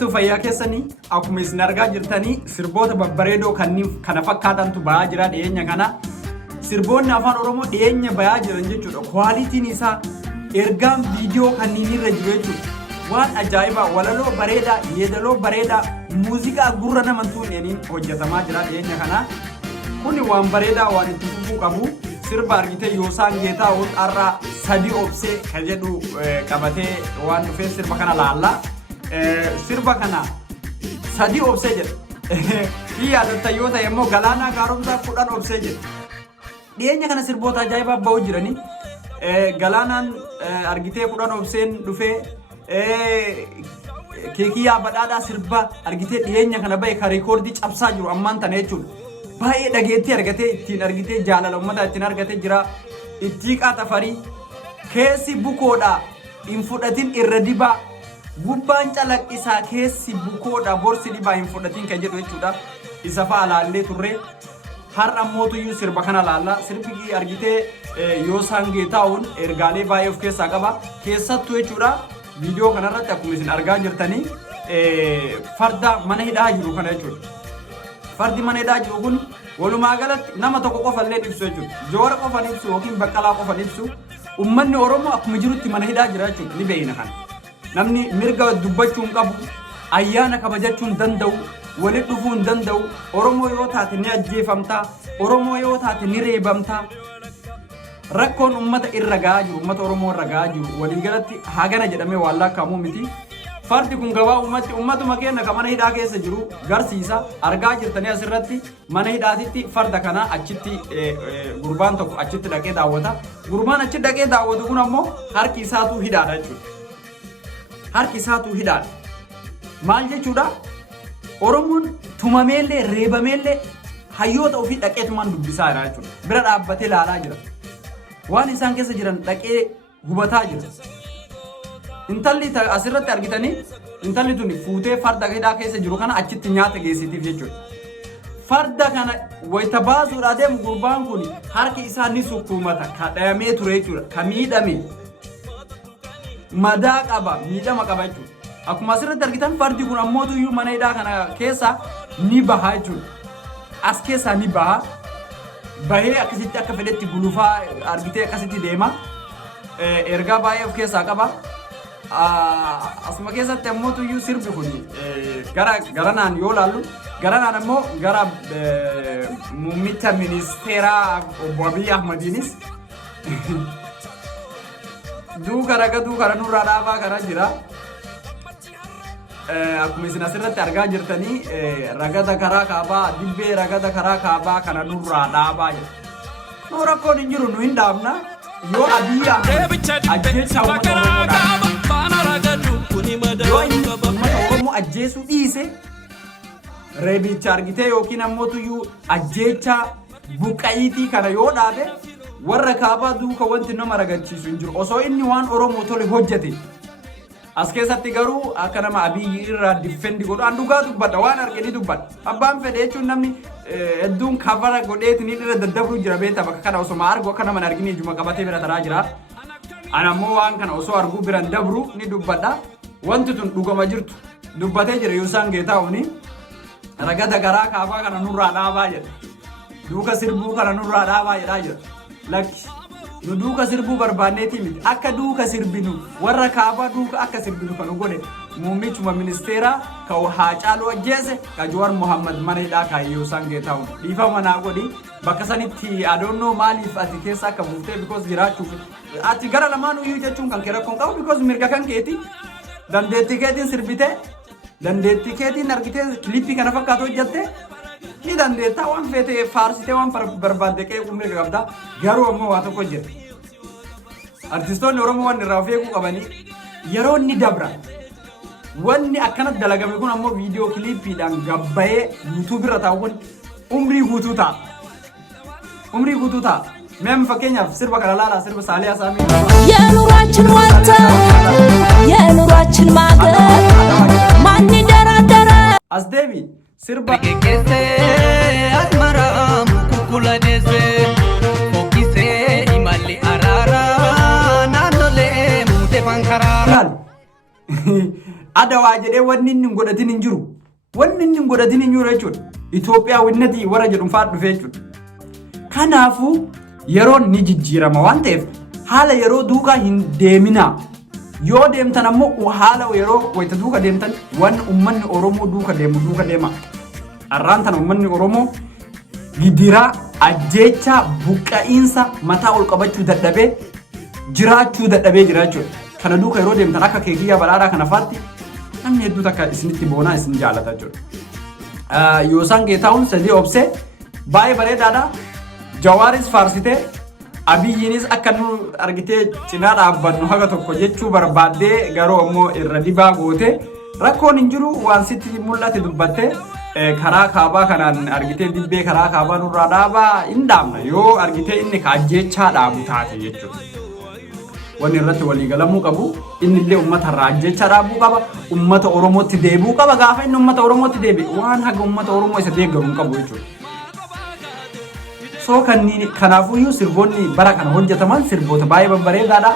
jirtu fayyaa keessanii akkuma isin argaa jirtanii sirboota babbareedoo kana fakkaatantu ba'aa jira dhiyeenya kana. Sirboonni afaan Oromoo dhiyeenya ba'aa jiran jechuudha. Kwaalitiin isaa ergaan viidiyoo kanneen irra jiru jechuudha. Waan ajaa'ibaa walaloo bareedaa, yeedaloo bareedaa, muuziqaa gurra nama tuuneeniin hojjetamaa jira dhiyeenya kana. Kuni waan bareedaa waan itti fufuu qabu. Sirba argitee Yoosaan Geetahuun har'a sadii obsee kan jedhu qabatee waan dhufee sirba kana laalla. Sirba kana sadii obsee jedha. Yaadatta yoo ta'e immoo Galaanaa Gaaromsaa 10 obsee jedha. Dhiyeenya kana sirboota ajaa'ibaa ba'uu jiranii. Galaanaan argitee 10 obseen dhufee Keekiyyaa Badhaadhaa sirba argitee dhiyeenya kana ba'e kan reekoordii cabsaa jiru ammaan tana jechuudha. Baay'ee dhageettii argatee ittiin argitee jaalala uummataa ittiin argatee jira. Ittiiqaa Tafarii keessi bukoodha hin fudhatin irra dibaa gubbaan calaqqisaa keessi bukoodha borsi dibaa hin fudhatin kan jedhu jechuudha. Isa fa'a laallee turre har'a mootuyyuu sirba kana laalla. Sirbi argitee Yoosaan Geetahuun ergaalee baay'ee of keessaa qaba. Keessattuu jechuudha viidiyoo kanarratti akkuma isin argaa jirtanii farda mana hidhaa jiru kana jechuudha. Fardi mana hidhaa jiru kun walumaa galatti nama tokko qofa illee ibsu jechuudha. Joora qofa ibsu yookiin Baqqalaa qofa ibsu. Uummanni Oromoo akkuma jirutti mana hidhaa jira jechuudha. Ni beekna kana. Namni mirga dubbachuu hin qabu, ayyaana kabajachuu hin danda'u, walitti dhufuu hin danda'u. Oromoo yoo taate ni ajjeefamtaa, Oromoo yoo taate ni reebamtaa. Rakkoon uummata irra gahaa jiru, uummata Oromoo irra gahaa jiru. Walii galatti hagana jedhamee waan lakkaa'amu miti. Fardi kun gabaa uummatuma keenya kan mana hidhaa keessa jiru garsiisa. Argaa jirtanii asirratti mana hidhaatitti farda kana achitti gurbaan tokko achitti dhaqee daawwata. Gurbaan achitti dhaqee daawwatu kun ammoo harki isaatu hidhaadha jechuudha. Harki isaatu hidhaadha. Maal jechuudha? Oromoon tumameellee reebameellee hayyoota ofii dhaqeetumaan dubbisaa jira jechuudha. Bira dhaabbatee ilaalaa jira. Waan isaan keessa jiran dhaqee hubataa jira. Intalli asirratti argitanii intalli tuni fuutee farda hidhaa keessa jiru kana achitti nyaata geessitiif jechuudha. Farda kana wayita baasuudhaa deemu gurbaan kun harki isaa ni sukkuumata ka dhayamee ture jechuudha. Ka miidhame madaa qaba miidhama qaba jechuudha. Akkuma asirratti argitan fardi kun ammootuyyuu mana hidhaa kana keessa ni baha jechuudha. As keessaa ni baha. Bahee akkasitti akka fedhetti gulufaa argitee akkasitti deema. Ergaa baay'ee of keessaa qaba. Asuma keessatti ammootuyyuu sirbi kun garanaan yoo laallu garanaan ammoo gara muummicha ministeeraa obbo Abiy Ahmediinis duuka nurraa dhaabaa kana jira. Akkuma isin asirratti argaa jirtanii ragada karaa kaabaa dibbee ragada karaa kaabaa kana nurraa dhaabaa jira. Nuu rakkoon hin jiru nu hin dhaabna yoo Abiy Ahmed ajjeechaa Oromoo ajjeesuu dhiise reebicha argitee yookiin ammootuyyuu ajjeechaa buqqa'iitii kana yoo dhaabe warra kaabaa duuka wanti nama ragachiisu hin jiru. Osoo inni waan Oromoo tole hojjete as keessatti garuu akka nama Abiyyi irraa diffendi godhu an dhugaa dubbadha waan arganii dubbadha. Abbaan fedhe jechuun namni hedduun kafara godheetiin irra daddabru jira beektaa bakka kana osoma argu akka nama hin argine ijuma qabatee bira taraa jira. Ana ammoo waan kana osoo arguu biran dabru ni dubbadha. Wanti tun dhugama jirtu dubbatee jira Yoosaan Geetahuun ragada garaa kaabaa kana nurraa dhaabaa jedha. Duuka sirbuu kana nurraa dhaabaa jedhaa jira. Lakki nu duuka sirbuu barbaanneetii miti. Akka duuka sirbinu warra kaabaa duuka akka sirbinu kan godhe muummichuma ministeeraa ka Haacaaluu ajjeese ka Jawaar Mohammad mana hidhaa ka Yoosaan Geetahuun dhiifama naa godhi bakka sanitti adoonnoo maaliif ati keessa akka buuftee because jiraachuuf ati gara lamaan uyyuu jechuun kan kee rakkoon qabu because mirga kan keeti dandeettii keetiin sirbitee dandeettii keetiin argitee kilippii kana fakkaatu hojjatte ni dandeettaa waan feetee faarsitee waan barbaadde qeequu mirga qabda garuu ammoo waa tokko jira. Artistoonni Oromoo waan irraa of eeguu qabanii yeroo inni dabra wanni akkanatti dalagame kun ammoo viidiyoo kilippiidhaan gabbayee YouTube irra taa'uun umrii guutuu ta'a. Umrii guutuu ta'a. Meem fakkeenyaaf sirba kana laalaa sirba Saaliyaa Saamii. የኑሯችን ዋልታ የኑሯችን ማገር ማን ደራደረ As deebi sirba Kekese asmaram kukuladese Fokise imali arara nanole mute pankarara. adawaa jedhee wanni inni hin godhatin hin jiru. Wanni inni hin godhatin hin jiru jechuudha. Itoophiyaa winnatii warra jedhuun fa'aa dhufee jechuudha. Kanaafuu yeroon ni jijjiirama waan ta'eef haala yeroo duukaa hin deeminaa. Yoo deemtan ammoo haala yeroo wayita duuka deemtan waan ummanni Oromoo duuka deemu duuka deema. Arraan tan ummanni Oromoo gidiraa ajjeechaa buqqa'iinsa mataa ol qabachuu dadhabee jiraachuu dadhabee jira jechuudha. Kana duuka yeroo deemtan akka keekiyyaa badhaadhaa kana faatti namni hedduu takka isinitti boonaa isin jaalata jechuudha. Yoosaan Geetahuun sadii obsee baay'ee bareedaadha. Jawaaris faarsitee Abiyyiinis akka nu argitee cinaa dhaabbannu haga tokko jechuu barbaaddee garuu ammoo irra dibaa goote rakkoon hin jiru waan sitti mul'ate dubbatte karaa kaabaa kanaan argitee dibbee karaa kaabaa nurraa dhaabaa hin dhaabna yoo argitee inni ajjeechaa dhaabu taate jechuudha. Wanni irratti waliigalamuu qabu inni illee uummata irraa ajjeechaa dhaabuu qaba uummata Oromootti deebi'uu qaba gaafa inni uummata Oromootti deebi'e waan haga uummata Oromoo isa deeggaru hin qabu jechuudha. So kanaafuu sirboonni bara kana hojjetaman sirboota baay'ee babbareedaadha.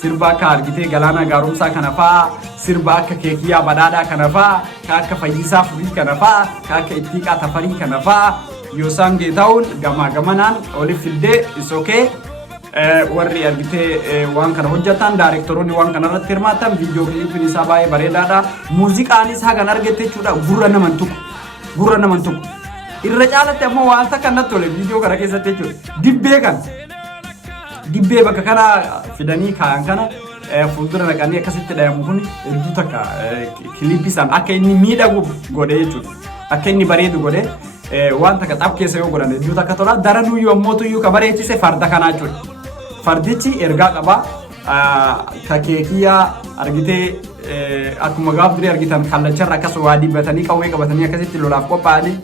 Sirba akka argitee Galaanaa Gaaromsaa kana fa'aa, sirba akka Keekiyyaa Badhaadhaa kana fa'aa, akka Fayyisaa Furii kana fa'aa, akka Ittiiqaa Tafarii kana fa'aa, Yoosaan Geetahuun gamaa gamanaan oliif fildee isokee warri argitee waan kana hojjetan daayirektoroonni waan kana irratti hirmaatan viidiyoo kiliipiin isaa baay'ee bareedaadha. Muuziqaanis hagan argate jechuudha gurra naman tuqu. Irra caalatti ammoo waan takka natti tole viidiyoo kana keessatti jechuudha. Dibbee bakka kana fidanii kaa'an kana fuuldura naqanii akkasitti dhayamu kun hedduu takka kiliipii isaan akka inni miidhagu godhe jechuudha. Akka inni bareedu godhe waan takka xab keessa yoo godhan hedduu takka tola. Daranuyyuu ammoo tuyyuu ka bareechise farda kanaa jechuudha. Fardichi ergaa qaba. Ka Keekiyyaa argitee akkuma gaaf durii argitan kallacharra akkas waa dibbatanii qawwee qabatanii akkasitti lolaaf qophaa'anii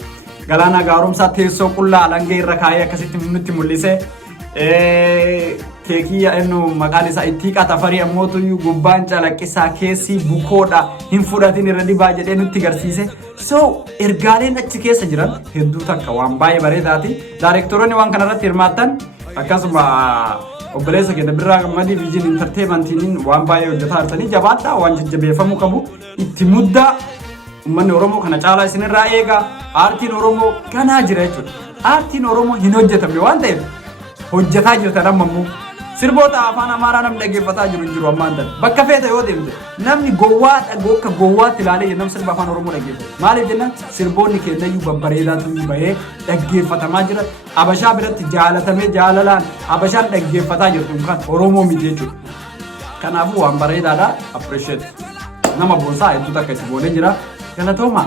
Galaanaa Gaaromsaa teessoo qullaa alangee irra kaa'ee akkasitti nutti mul'ise. Keekiyyaa innu maqaan isaa Ittiiqaa Tafarii ammoo tuyyuu gubbaan calaqqisaa keessi bukoodha hin fudhatin irra dibaa jedhee nutti agarsiise. So ergaaleen achi keessa jiran hedduu takka waan baay'ee bareedaati. Daayirektoroonni waan kanarratti hirmaattan akkasuma obboleessa keenya Birraa Gammadii Viijin Intarteementiin waan baay'ee hojjetaa jirtanii jabaadhaa waan jajjabeeffamuu qabu itti muddaa. Uummanni Oromoo kana caalaa isinirraa eega. Aartiin Oromoo kanaa jira jechuudha. Aartiin Oromoo hin hojjetamne waan ta'eef hojjetaa jirtan amma immoo sirboota afaan Amaaraa namni dhaggeeffataa jiru ammaan tan bakka feeta yoo deemte namni akka gowwaatti ilaalee jennaan sirba afaan Oromoo dhaggeeffata. Maaliif jennaan sirboonni keenyayyuu babbareedaatu bahee dhaggeeffatamaa jira. Abashaa biratti jaalatamee jaalalaan Abashaan dhaggeeffataa jirtu kan Oromoo miti jechuudha. Kanaafuu waan bareedaadha appreciate nama boonsaa hedduu takka itti boonee jira. Galatooma.